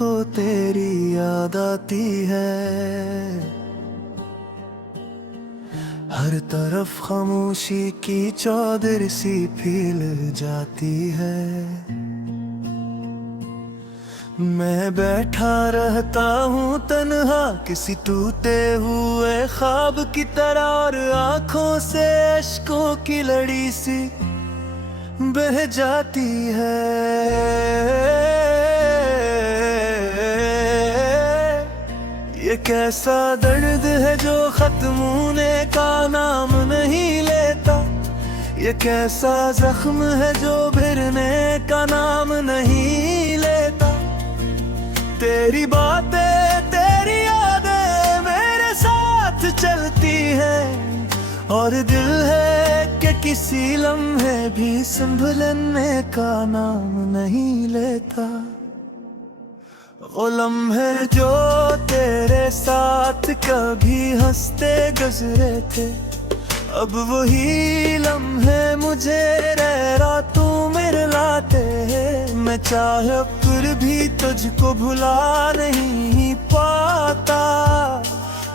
को तेरी याद आती है। हर तरफ खामोशी की चादर सी फैल जाती है। मैं बैठा रहता हूँ तन्हा किसी टूटे हुए ख्वाब की तरह, और आंखों से अश्कों की लड़ी सी बह जाती है। ये कैसा दर्द है जो खत्म होने का नाम नहीं लेता। ये कैसा जख्म है जो भिरने का नाम नहीं लेता। तेरी बातें तेरी यादें मेरे साथ चलती हैं, और दिल है कि किसी लम्हे भी संभलने का नाम नहीं लेता। वो लम्हे जो तेरे साथ कभी हंसते गुजरे थे, अब वही लम्हे मुझे रह रातों में रुलाते हैं। मैं चाह फिर भी तुझको भुला नहीं पाता।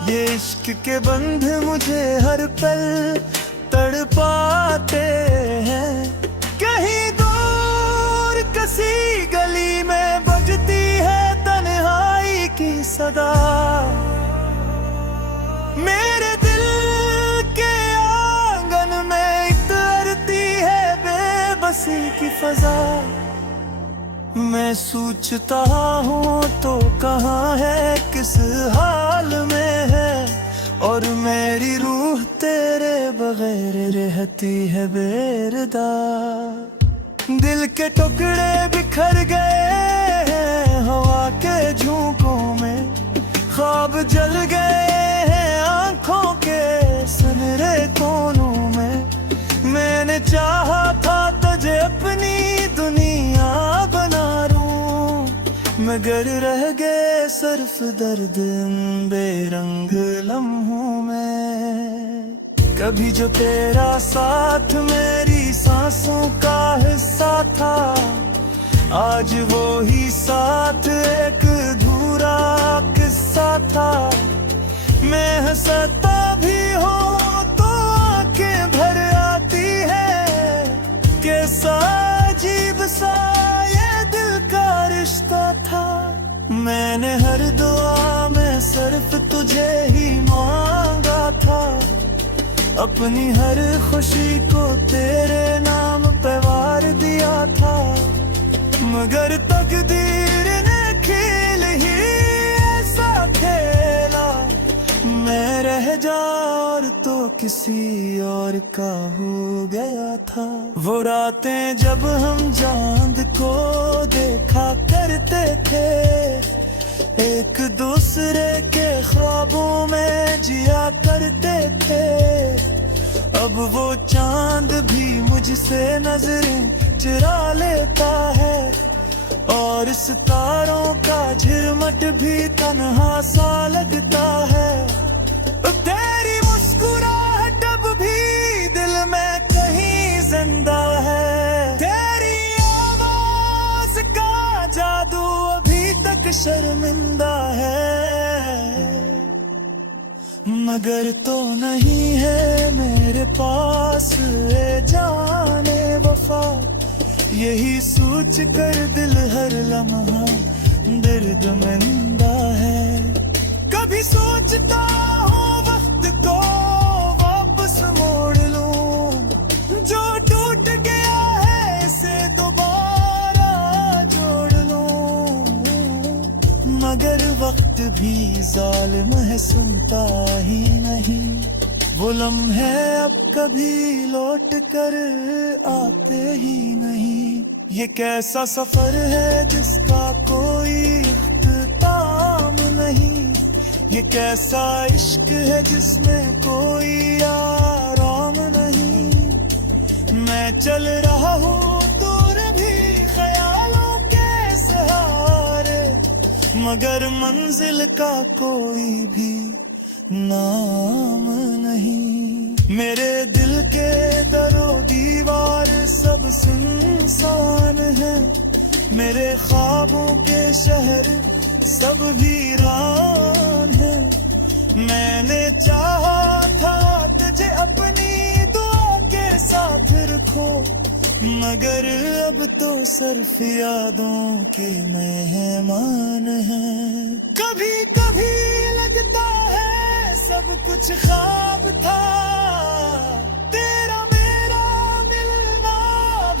ये इश्क के बंध मुझे हर पल तड़पाते हैं। कहीं दूर किसी गली में बजती है तन्हाई की सदा, मेरे दिल के आंगन में इतरती है बेबसी की फजा। मैं सोचता हूँ तो कहाँ है, किस हाल में है, और मेरी रूह तेरे बगैर रहती है बेरदा। दिल के टुकड़े बिखर गए हैं हवा के झोंकों में, ख्वाब जल गए हैं आंखों के सुनहरे कोनों में। मैंने चाहा था तुझे अपनी दुनिया बना लूं, मगर रह गए सिर्फ दर्द बेरंग लम्हों में। कभी जो तेरा साथ मेरी सांसों का हिस्सा था, आज वो ही साथ एक अधूरा किस्सा था। मैं हंसता भी हूँ तो आंखें भर आती है, कैसा अजीब सा ये दिल का रिश्ता था। मैंने हर दुआ में सिर्फ तुझे ही मांगा था, अपनी हर खुशी को तेरे नाम पे वार दिया था। मगर तकदीर ने खेल ही ऐसा खेला, मैं रह जा और तो किसी और का हो गया था। वो रातें जब हम चांद को देखा करते थे, एक दूसरे के ख्वाबों में जिया करते थे। अब वो चांद भी मुझसे नजरें चुरा लेता है, और सितारों का झिरमट भी तन्हा सा लगता है। तेरी मुस्कुराहट अब भी दिल में कहीं जिंदा है, तेरी आवाज का जादू अभी तक शर्मिंदा है। मगर तो नहीं है मेरे पास ए जाने वफा, यही सोच कर दिल हर लम्हा दर्दमंदा है। कभी सोचता हूँ वक्त को वापस मोड़ लूं, जो टूट गया है इसे दोबारा जोड़ लूं। मगर वक्त भी जालिम है, सुनता ही नहीं। वो लम्हे अब कभी लौट कर आते ही नहीं। ये कैसा सफर है जिसका कोई इख्तिताम नहीं, ये कैसा इश्क है जिसमें कोई आराम नहीं। मैं चल रहा हूँ दूर भी ख्यालों के सहारे, मगर मंजिल का कोई भी नाम नहीं। मेरे दिल के दरो दीवार सब सुनसान है, मेरे ख्वाबों के शहर सब वीरान है। मैंने चाहा था तुझे अपनी दुआ के साथ रखो, मगर अब तो सिर्फ यादों के मेहमान हैं। कभी कभी लगता है सब कुछ ख्वाब था, तेरा मेरा मिलना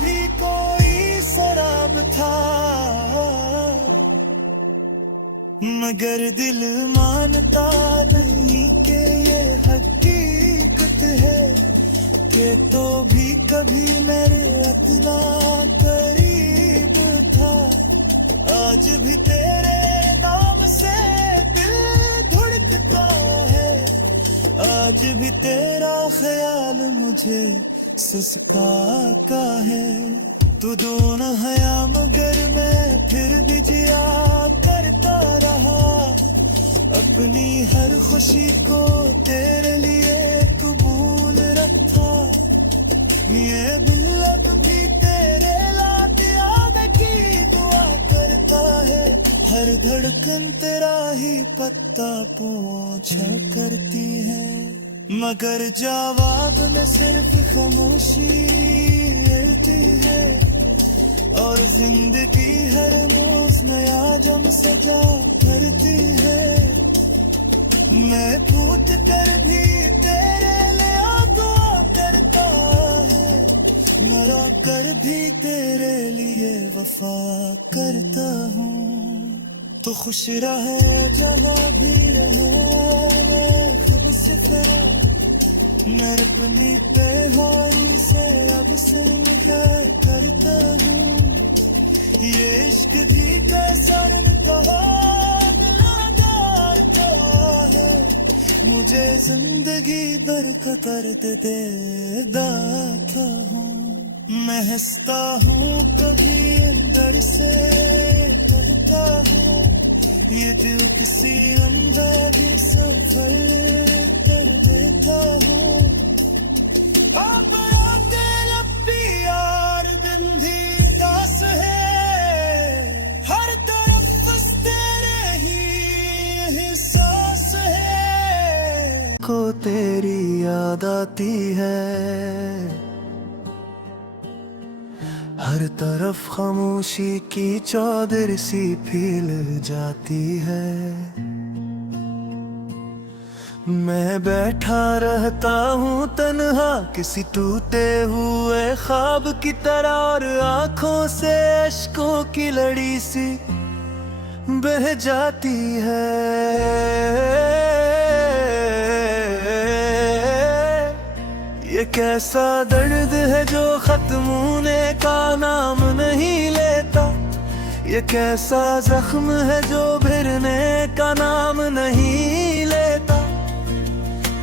भी कोई शराब था, मगर दिल मानता नहीं कि ये हकीकत है कि तो भी कभी मेरे इतना करीब था। आज भी तेरे नाम से दिल धड़कता है, आज भी तेरा ख्याल मुझे ससकाता है। तू दूर है मगर मैं फिर भी जिया करता रहा, अपनी हर खुशी को तेरे लिए कबूल रखा। ये दिल अब भी तेरे लाते आने की दुआ करता है, हर धड़कन तेरा ही पत्ता पूछा करती है, मगर जवाब में सिर्फ खामोशी मिलती है। और जिंदगी हर रोज नया जम सजा करती है, मैं पूछ कर भी तेरे लिए दुआ करता है, मरा कर भी तेरे लिए वफा करता हूँ। तो खुश रहे जहाँ भी रहे, मैं खुद से फिरा मैं अपनी बेहाई से अब से करता हूँ। ये इश्क भी कैसा कहा है, मुझे जिंदगी भर का दर्द दे दाता हूँ। मैं हंसता हूँ कभी अंदर से कहता हूँ, ये दिल किसी अंधेरी सफर कर देता हूँ। आप आते लपी यार दिन भी दास है, हर तरफ बस तेरे ही सांस है। को तेरी याद आती है, हर तरफ खामोशी की चादर सी फैल जाती है। मैं बैठा रहता हूँ तन्हा किसी टूटे हुए ख्वाब की तरह, और आंखों से अश्कों की लड़ी सी बह जाती है। ये कैसा दर्द है जो खत्म होने का नाम नहीं लेता, ये कैसा जख्म है जो भिरने का नाम नहीं लेता।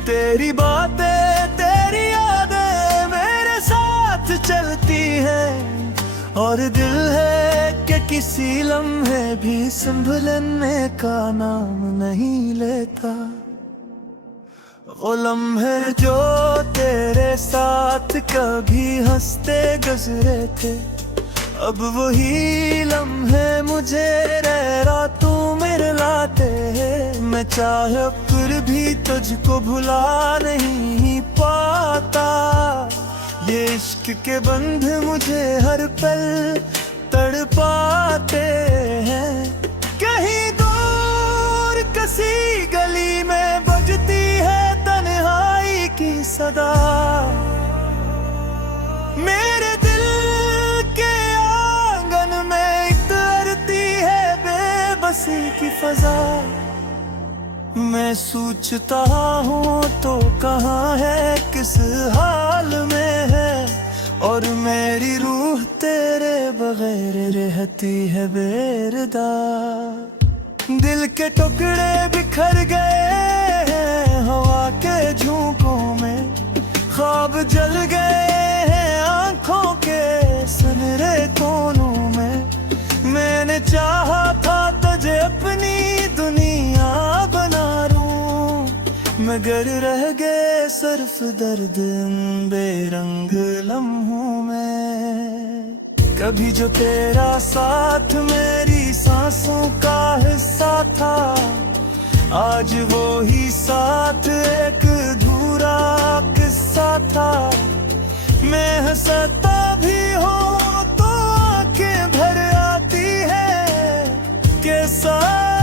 तेरी बातें तेरी यादें मेरे साथ चलती हैं, और दिल है कि किसी लम्हे भी संभलने का नाम नहीं लेता। वो लम्हे जो तेरे साथ कभी हंसते गुजरे थे, अब वही लम्हे मुझे रातों में रुलाते हैं। मैं चाहे फिर भी तुझको भुला नहीं पाता, ये इश्क के बंध मुझे हर पल तड़पाते हैं। कहीं दूर किसी गली में बजती है तन्हाई की सदा, मेरे दिल के आंगन में इतरती है बेबसी की फजा। मैं सोचता हूँ तो कहाँ है किस हाल में है, और मेरी रूह तेरे बगैर रहती है बेरदा। दिल के टुकड़े बिखर गए हैं हवा के झोंकों में, ख्वाब जल गए हैं आंखों के सुनहरे कोनों में। मैंने चाहा था तुझे अपनी दुनिया बना लूं, मगर रह गए सिर्फ दर्द बेरंग लम्हों में। कभी जो तेरा साथ मेरी सांसों का हिस्सा था। आज वो ही साथ एक अधूरा किस्सा था। मैं हंसता भी हूँ तो आंखें भर आती है। कैसा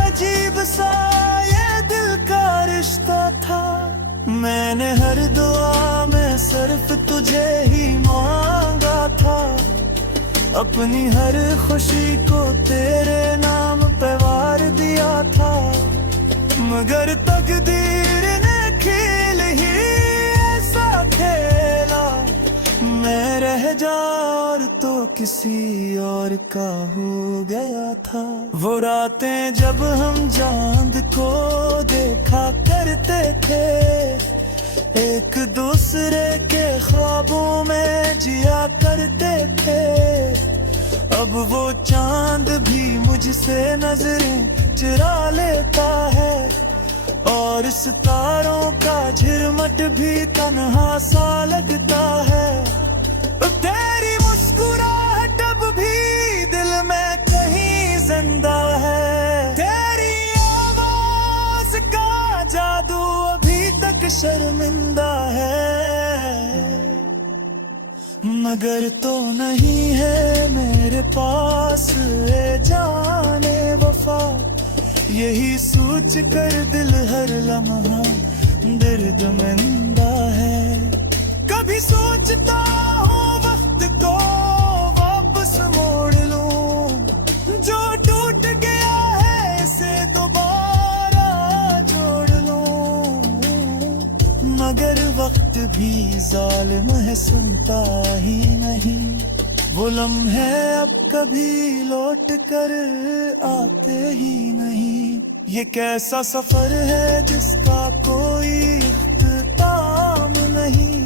अजीब सा ये दिल का रिश्ता था। मैंने हर दुआ में सिर्फ तुझे ही मांगा था। अपनी हर खुशी को तेरे नाम पे वार दिया था। मगर तकदीर ने खेल ही ऐसा खेला। मैं रह जा और तो किसी और का हो गया था। वो रातें जब हम चांद को देखा करते थे। एक दूसरे के ख्वाबों में जिया करते थे। अब वो चांद भी मुझसे नजरें चुरा लेता है। और सितारों का झिरमट भी तन्हा सा लगता है। तेरी मुस्कुराहट अब भी दिल में कहीं जिंदा है। तेरी आवाज का जादू अभी तक शर्मिंदा है। मगर तो नहीं है मेरे पास ए जाने वफा। यही सोच कर दिल हर लम्हा दर्दमंदा है। कभी सोचता हूँ वक्त को वापस मोड़ लूं। जो टूट गया है इसे दोबारा जोड़ लूं। मगर वक्त भी जालिम है, सुनता ही नहीं। वो लम्हे अब कभी लौट कर आते ही नहीं। ये कैसा सफर है जिसका कोई इख्तिताम नहीं।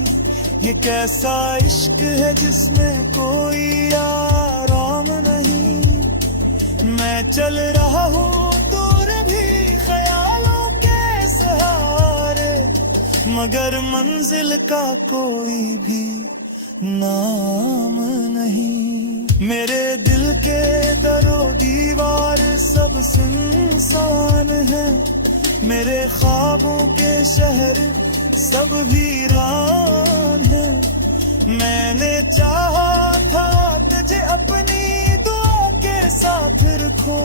ये कैसा इश्क है जिसमें कोई आराम नहीं। मैं चल रहा हूँ दूर भी ख्यालों के सहारे। मगर मंजिल का कोई भी नाम नहीं। मेरे दिल के दरो दीवार सब सुनसान है। मेरे ख्वाबों के शहर सब वीरान है। मैंने चाहा था तुझे अपनी दुआ के साथ रखो।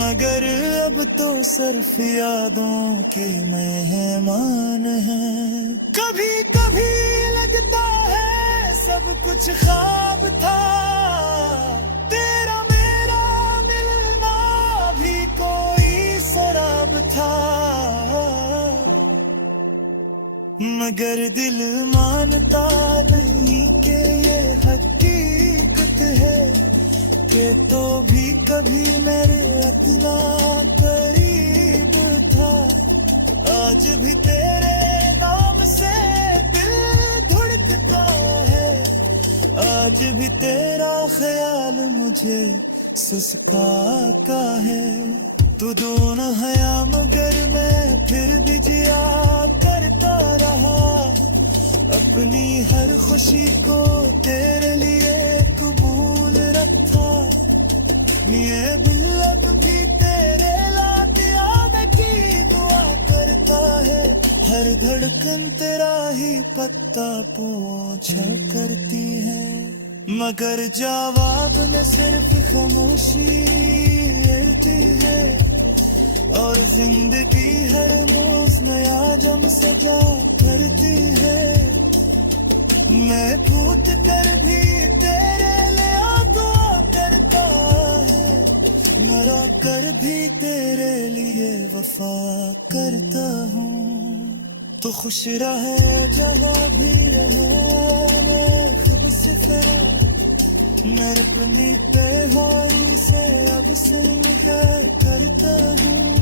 मगर अब तो सिर्फ यादों के मेहमान हैं। कभी कभी लगता है सब कुछ ख्वाब था। तेरा मेरा मिलना भी कोई शराब था। मगर दिल मानता नहीं कि ये हकीकत है। कि तो भी कभी मेरे इतना करीब था। आज भी तेरे नाम से दिल धड़कता है। आज भी तेरा ख्याल मुझे सुस्काता है। तू दोनों हया मगर मैं फिर भी जिया करता रहा। अपनी हर खुशी को तेरे लिए कबूल रखा। ये गुलाब भी तेरे लाते आने की दुआ करता है। हर धड़कन तेरा ही पत्ता पोंछा करती है। मगर जवाब में सिर्फ खामोशी मिलती है। और जिंदगी हर रोज नया जम सजा करती है। मैं पूछ कर भी तेरे लिए दुआ करता है। मरा कर भी तेरे लिए वफा करता हूँ। तो खुश रहे जहाँ भी रहे मैं खुद से फिरा। मैं अपनी बेहाई से अब से निकाह करता हूँ।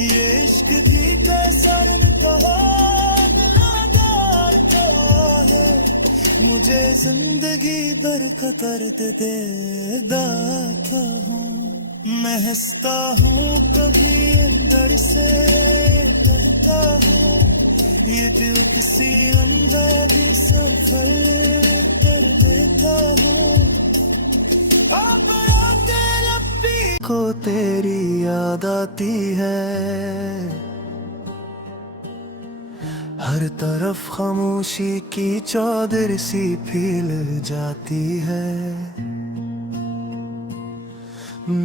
ये इश्क भी कैसा कहा है। मुझे जिंदगी दर का दर्द देता हूँ। मैं हंसता हूँ कभी अंदर से कहता हूँ। ये दिल किसी अंधेरी सफर कर देता हूँ। देखो तेरी याद आती है, हर तरफ खामोशी की चादर सी फैल जाती है।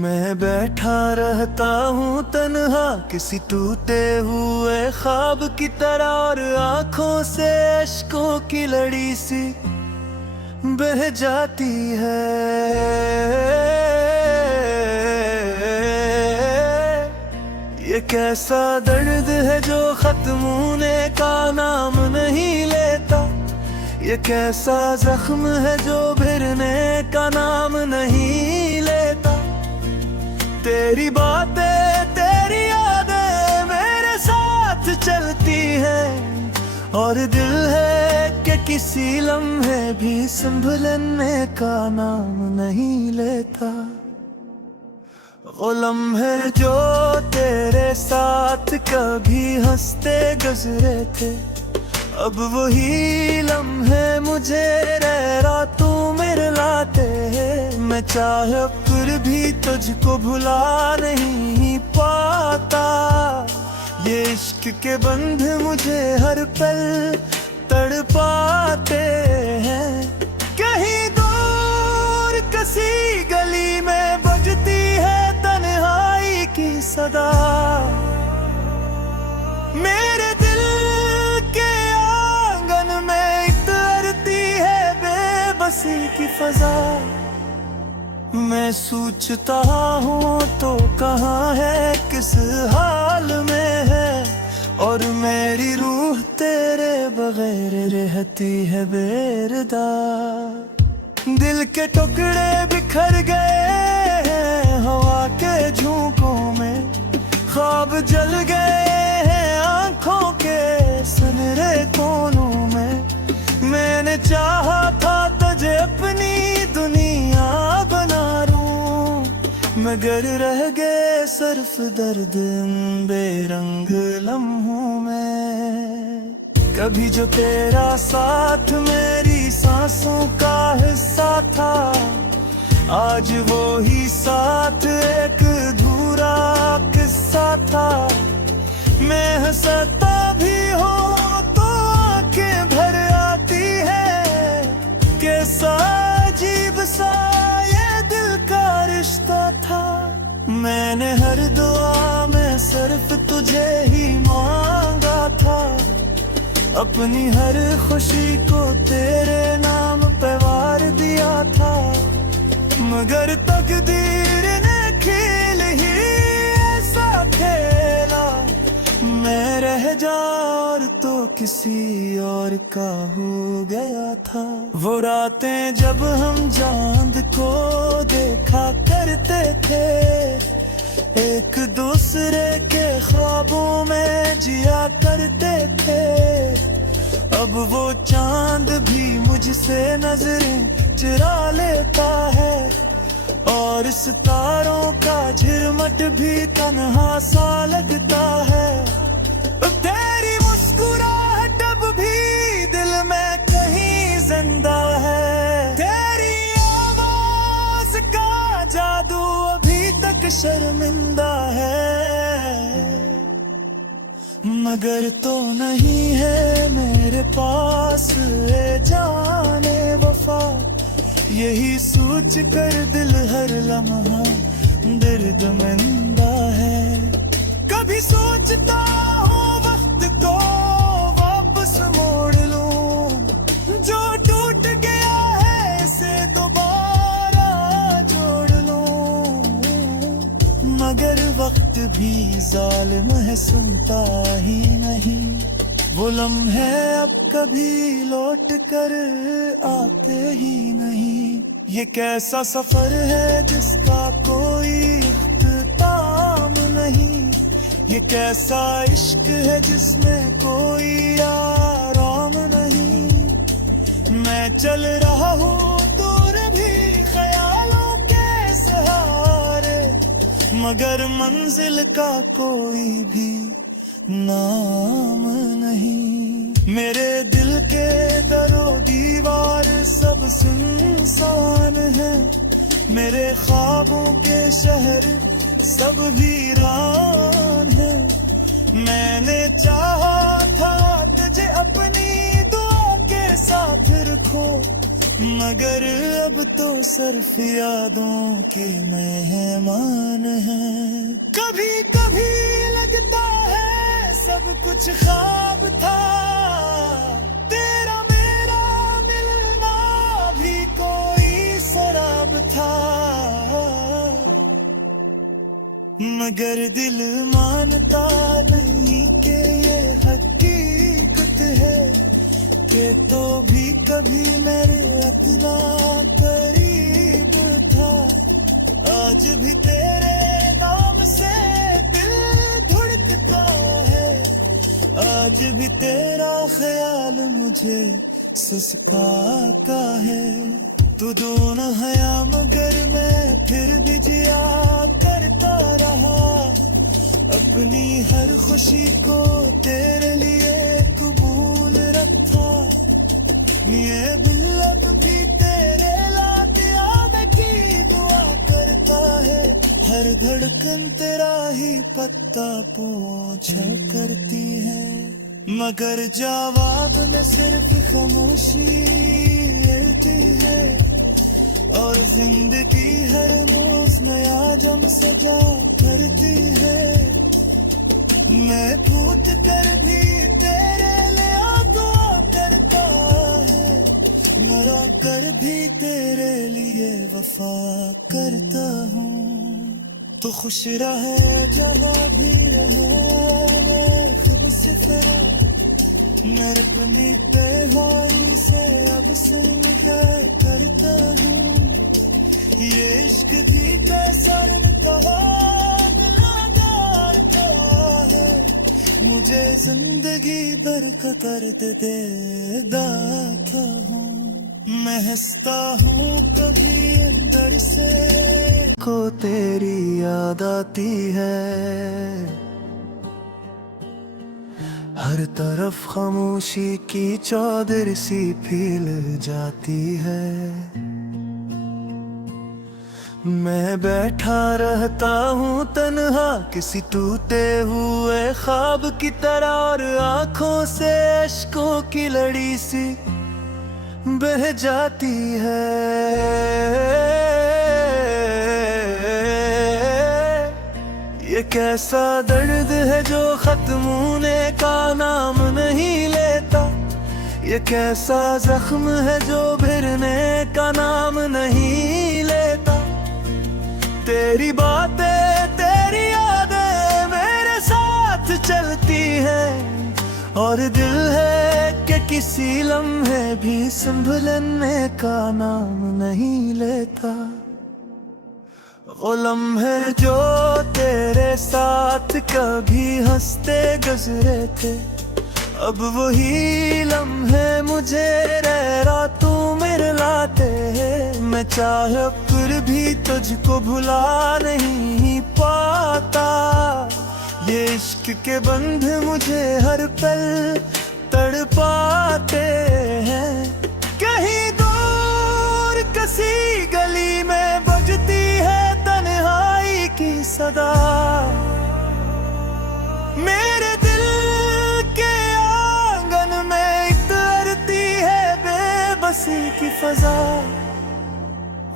मैं बैठा रहता हूँ तन्हा किसी टूटे हुए ख्वाब की तरह, और आंखों से अश्कों की लड़ी सी बह जाती है। ये कैसा दर्द है जो खत्म होने का नाम नहीं लेता, ये कैसा जख्म है जो भिरने का नाम नहीं लेता। तेरी बातें तेरी यादें मेरे साथ चलती हैं, और दिल है कि किसी लम्हे भी संभलने का नाम नहीं लेता। वो लम्हे जो तेरे साथ कभी हंसते गुजरे थे, अब वही लम्हे मुझे रातों में रुलाते हैं। मैं चाह कर भी तुझको भुला नहीं पाता, ये इश्क के बंध मुझे हर पल तड़पाते हैं। कहीं दूर किसी गली में बजती है तन्हाई की सदा, मेरे दिल के आंगन में उतरती है बेबसी की फजा। मैं सोचता हूँ तो कहाँ है, किस हाल में है, और मेरी रूह तेरे बगैर रहती है बेरदा। दिल के टुकड़े बिखर गए हैं हवा के झोंकों में, ख्वाब जल गए हैं आंखों के सुनहरे कोनों में। मैंने चाहा था तुझे अपनी दुनिया बना लूं, मगर रह गए सिर्फ दर्द बेरंग लम्हों में। कभी जो तेरा साथ मेरी सांसों का हिस्सा था, आज वो ही साथ एक अधूरा किस्सा था। मैं हंसता भी हूँ तो आंखें भर आती है, कैसा अजीब सा ये दिल का रिश्ता था। मैंने हर दुआ में सिर्फ तुझे ही मांगा था, अपनी हर खुशी को तेरे नाम पे वार दिया था। मगर तकदीर ने खेल ही ऐसा खेला, मैं रह जा और तो किसी और का हो गया था। वो रातें जब हम चांद को देखा करते थे, एक दूसरे के ख्वाबों में जिया करते थे। अब वो चांद भी मुझसे नजरें चुरा लेता है, और सितारों का झिरमट भी तन्हा सा लगता है। तेरी मुस्कुराहट अब भी दिल में कहीं जिंदा है, तेरी आवाज का जादू अभी तक शर्मिंदा है। मगर तो नहीं है मेरे पास ए जाने वफा, यही सोच कर दिल हर लम्हा दर्दमंदा है। कभी सोचता हूँ वक्त को वापस मोड़ लूं, जो टूट गया है इसे दोबारा जोड़ लूं। मगर वक्त भी जालिम है, सुनता ही नहीं। वो लम्हे अब कभी लौट कर आते ही नहीं। ये कैसा सफर है जिसका कोई इख्तिताम नहीं, ये कैसा इश्क है जिसमें कोई आराम नहीं। मैं चल रहा हूँ दूर भी ख्यालों के सहारे, मगर मंजिल का कोई भी नाम नहीं। मेरे दिल के दरो दीवार सब सुनसान है, मेरे ख्वाबों के शहर सब वीरान है। मैंने चाहा था तुझे अपनी दुआ के साथ रखो, मगर अब तो सिर्फ यादों के मेहमान हैं। कभी कभी लगता है सब कुछ ख्वाब था, तेरा मेरा मिलना भी कोई शराब था, मगर दिल मानता नहीं कि ये हकीकत है कि तो भी कभी मेरे इतना करीब था। आज भी तेरे नाम से दिल धड़कता है, आज भी तेरा ख्याल मुझे सताता है। तू दूर है मगर मैं फिर भी जिया करता रहा, अपनी हर खुशी को तेरे लिए कबूल रखा। ये दिल अब भी तेरे लाते आने की दुआ करता है, हर धड़कन तेरा ही पत्ता पूछा करती है, मगर जवाब में सिर्फ खामोशी मिलती है। और जिंदगी हर रोज नया जम सजा करती है, मैं फूट कर भी तेरे लिए दुआ करता है, मरा कर भी तेरे लिए वफा करता हूँ। तो खुश रहे जहाँ भी रहे, मैं खुद से फिरा मेरे अपनी बेहोई से अब से निगाह करता हूँ। ये इश्क भी कैसा कहा मिलादार का है, मुझे जिंदगी दर का दर्द दे दाता हूँ। मैं हंसता हूँ कभी अंदर से को तेरी याद आती है, हर तरफ खामोशी की चादर सी फैल जाती है। मैं बैठा रहता हूँ तन्हा किसी टूटे हुए ख्वाब की तरह, और आंखों से अश्कों की लड़ी सी बह जाती है। ये कैसा दर्द है जो खत्म होने का नाम नहीं लेता, ये कैसा जख्म है जो भिरने का नाम नहीं लेता। तेरी बातें तेरी यादें मेरे साथ चलती हैं, और दिल है कि किसी लम्हे भी संभलने का नाम नहीं लेता। वो लम्हे जो तेरे साथ कभी हंसते गुजरे थे, अब वही लम्हे मुझे रातों में रुलाते हैं। मैं चाहे फिर भी तुझको भुला नहीं पाता, ये इश्क के बंध मुझे हर पल तड़पाते हैं। कहीं दूर किसी गली में बजती है तन्हाई की सदा, मेरे दिल के आंगन में इतरती है बेबसी की फजा।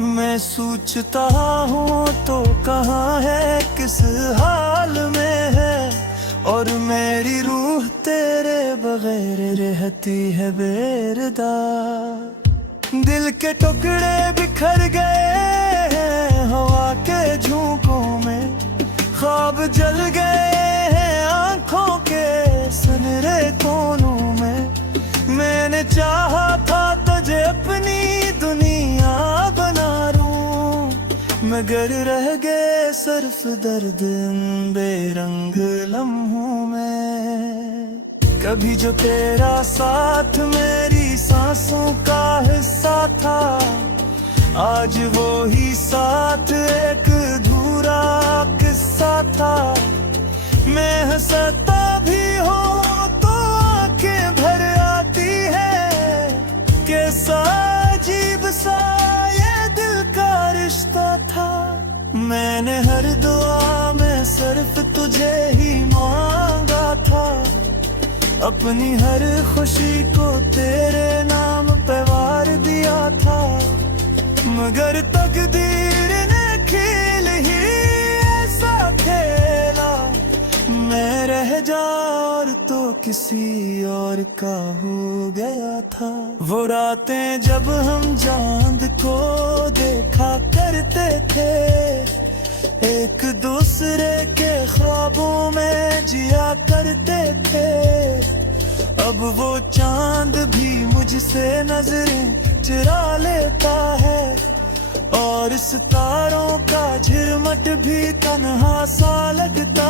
मैं सोचता हूँ तो कहाँ है किस हाल में है, और मेरी रूह तेरे बगैर रहती है बेरदा। दिल के टुकड़े बिखर गए हैं हवा के झोंकों में, ख्वाब जल गए हैं आंखों के सुनहरे कोनों में। मैंने चाहा था तुझे अपनी दुनिया बना लूं, मगर रह गए सिर्फ दर्द बेरंग लम्हों में। कभी जो तेरा साथ मेरी सांसों का हिस्सा था, आज वो ही साथ एक अधूरा किस्सा था। मैं हंसता भी हूँ तो आंखें भर आती है, कैसा अजीब सा ये दिल का रिश्ता था। मैंने हर दुआ तुझे ही मांगा था, अपनी हर खुशी को तेरे नाम पे वार दिया था। मगर तकदीर ने खेल ही ऐसा खेला, मैं रह जा और तो किसी और का हो गया था। वो रातें जब हम चांद को देखा करते थे, एक दूसरे के ख्वाबों में जिया करते थे। अब वो चांद भी मुझसे नजरें चुरा लेता है, और सितारों का झिरमट भी तन्हा सा लगता